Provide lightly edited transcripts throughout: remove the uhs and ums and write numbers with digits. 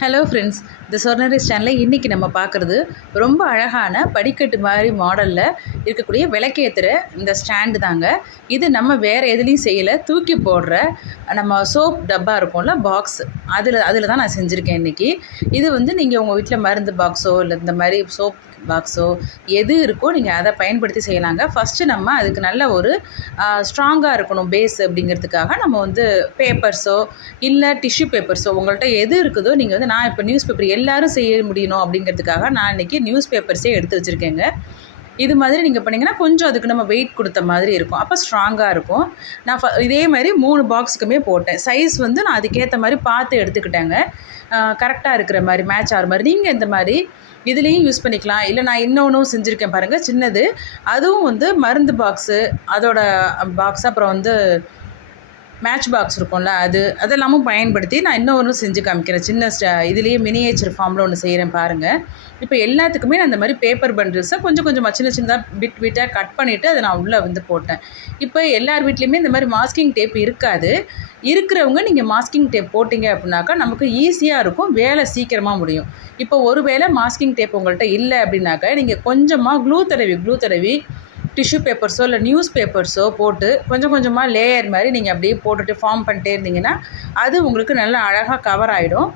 Hello friends, இந்த சொர்ணரி சேனலில் இன்றைக்கி நம்ம பார்க்குறது ரொம்ப அழகான படிக்கட்டு மாதிரி மாடலில் இருக்கக்கூடிய விளக்கேற்றுற இந்த ஸ்டாண்டு தாங்க. இது நம்ம வேறு எதுலேயும் செய்யலை, தூக்கி போடுற நம்ம சோப் டப்பா இருக்கும்ல பாக்ஸ், அதில் தான் நான் செஞ்சுருக்கேன் இன்றைக்கி. இது வந்து நீங்கள் உங்கள் வீட்டில் மருந்து பாக்ஸோ இல்லை இந்த மாதிரி சோப் பாக்ஸோ எது இருக்கோ நீங்கள் அதை பயன்படுத்தி செய்யலாங்க. ஃபஸ்ட்டு நம்ம அதுக்கு நல்ல ஒரு ஸ்ட்ராங்காக இருக்கணும் பேஸ் அப்படிங்கிறதுக்காக நம்ம வந்து பேப்பர்ஸோ இல்லை டிஷ்யூ பேப்பர்ஸோ உங்கள்கிட்ட எது இருக்குதோ நீங்கள் வந்து நான் இப்போ நியூஸ் பேப்பர் எல்லோரும் செய்ய முடியணும் அப்படிங்கிறதுக்காக நான் இன்றைக்கி நியூஸ் பேப்பர்ஸே எடுத்து வச்சுருக்கேங்க. இது மாதிரி நீங்கள் பண்ணிங்கன்னா கொஞ்சம் அதுக்கு நம்ம வெயிட் கொடுத்த மாதிரி இருக்கும், அப்போ ஸ்ட்ராங்காக இருக்கும். நான் இதே மாதிரி 3 பாக்ஸுக்குமே போட்டேன். சைஸ் வந்து நான் அதுக்கேற்ற மாதிரி பார்த்து எடுத்துக்கிட்டேங்க, கரெக்டாக இருக்கிற மாதிரி மேட்ச் ஆகிற மாதிரி. நீங்கள் இந்த மாதிரி இதுலேயும் யூஸ் பண்ணிக்கலாம். இல்லை நான் இன்னொன்றும் செஞ்சுருக்கேன் பாருங்கள், சின்னது, அதுவும் வந்து மருந்து பாக்ஸு, அதோட பாக்ஸ், அப்புறம் வந்து மேட்ச் பாக்ஸ் இருக்கும்ல, அதெல்லாமும் பயன்படுத்தி நான் இன்னொன்று செஞ்சு காமிக்கிறேன். சின்ன இதுலேயே மினியேச்சர் ஃபார்மில் ஒன்று செய்கிறேன் பாருங்கள். இப்போ எல்லாத்துக்குமே நான் இந்த மாதிரி பேப்பர் பண்டில்ஸை கொஞ்சம் கொஞ்சமாக சின்ன சின்னதாக பிட்டாக கட் பண்ணிவிட்டு அதை நான் உள்ளே வந்து போட்டேன். இப்போ எல்லார் வீட்லேயுமே இந்த மாதிரி மாஸ்கிங் டேப் இருக்காது. இருக்கிறவங்க நீங்கள் மாஸ்கிங் டேப் போட்டிங்க அப்படின்னாக்கா நமக்கு ஈஸியாக இருக்கும், வேலை சீக்கிரமாக முடியும். இப்போ ஒரு வேளை மாஸ்கிங் டேப் உங்கள்கிட்ட இல்லை அப்படின்னாக்கா நீங்கள் கொஞ்சமாக க்ளூ தடவி டிஷ்யூ பேப்பர்ஸோ இல்லை நியூஸ் பேப்பர்ஸோ போட்டு கொஞ்சம் கொஞ்சமாக லேயர் மாதிரி நீங்கள் அப்படியே போட்டுட்டு ஃபார்ம் பண்ணிட்டே இருந்தீங்கன்னா அது உங்களுக்கு நல்லா அழகாக கவர் ஆகிடும்.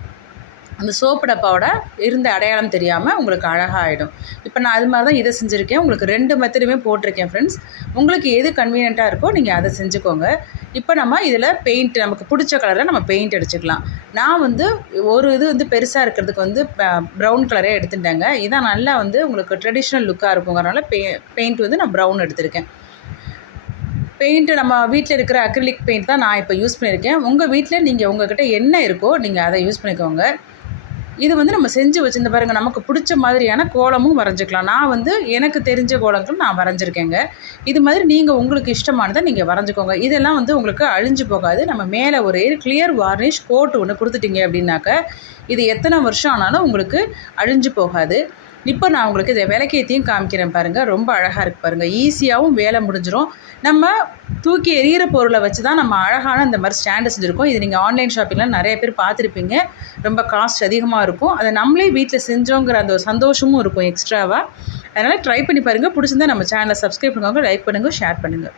அந்த சோப்பு டப்பாவோட இருந்த அடையாளம் தெரியாமல் உங்களுக்கு அழகாக ஆகிடும். இப்போ நான் அது மாதிரி தான் இதை செஞ்சுருக்கேன். உங்களுக்கு 2 மெத்தடுமே போட்டிருக்கேன் ஃப்ரெண்ட்ஸ். உங்களுக்கு எது கன்வீனியண்ட்டாக இருக்கோ நீங்கள் அதை செஞ்சுக்கோங்க. இப்போ நம்ம இதில் பெயிண்ட் நமக்கு பிடிச்ச கலரில் நம்ம பெயிண்ட் அடிச்சுக்கலாம். நான் வந்து ஒரு இது வந்து பெருசாக இருக்கிறதுக்கு வந்து ப்ரௌன் கலரே எடுத்துட்டேங்க. இதான் நல்லா வந்து உங்களுக்கு ட்ரெடிஷ்னல் லுக்காக இருக்குங்கிறனால பெயிண்ட் வந்து நான் ப்ரௌன் எடுத்திருக்கேன். பெயிண்ட்டு நம்ம வீட்டில் இருக்கிற அக்ரிலிக் பெயிண்ட் தான் நான் இப்போ யூஸ் பண்ணியிருக்கேன். உங்கள் வீட்டில் நீங்கள் உங்கள்கிட்ட என்ன இருக்கோ நீங்கள் அதை யூஸ் பண்ணிக்கோங்க. இது வந்து நம்ம செஞ்சு வச்சுருந்த பாருங்கள், நமக்கு பிடிச்ச மாதிரியான கோலமும் வரைஞ்சிக்கலாம். நான் வந்து எனக்கு தெரிஞ்ச கோலங்கள் நான் வரைஞ்சிருக்கேங்க. இது மாதிரி நீங்கள் உங்களுக்கு இஷ்டமானதை நீங்கள் வரைஞ்சிக்கோங்க. இதெல்லாம் வந்து உங்களுக்கு அழிஞ்சு போகாது. நம்ம மேலே ஒரு கிளியர் வார்னிஷ் கோட் ஒன்று கொடுத்துட்டிங்க அப்படின்னாக்க இது எத்தனை வருஷம் ஆனாலும் உங்களுக்கு அழிஞ்சு போகாது. இப்போ நான் உங்களுக்கு இதை விளக்கேற்றியும் காமிக்கிறேன் பாருங்கள். ரொம்ப அழகாக இருக்குது பாருங்கள். ஈஸியாகவும் வேலை முடிஞ்சிடும். நம்ம தூக்கி எறிகிற பொருளை வச்சு தான் நம்ம அழகான இந்த மாதிரி ஸ்டாண்டு செஞ்சுருக்கோம். இது நீங்கள் ஆன்லைன் ஷாப்பிங்லாம் நிறைய பேர் பார்த்துருப்பீங்க. ரொம்ப காஸ்ட் அதிகமாக இருக்கும். அதை நம்மளே வீட்டில் செஞ்சோங்கிற அந்த ஒரு சந்தோஷமும் இருக்கும் எக்ஸ்ட்ராவாக. அதனால் ட்ரை பண்ணி பாருங்கள். பிடிச்சிருந்தா நம்ம சேனலை சப்ஸ்கிரைப் பண்ணுவாங்க, லைக் பண்ணுங்கள், ஷேர் பண்ணுங்கள்.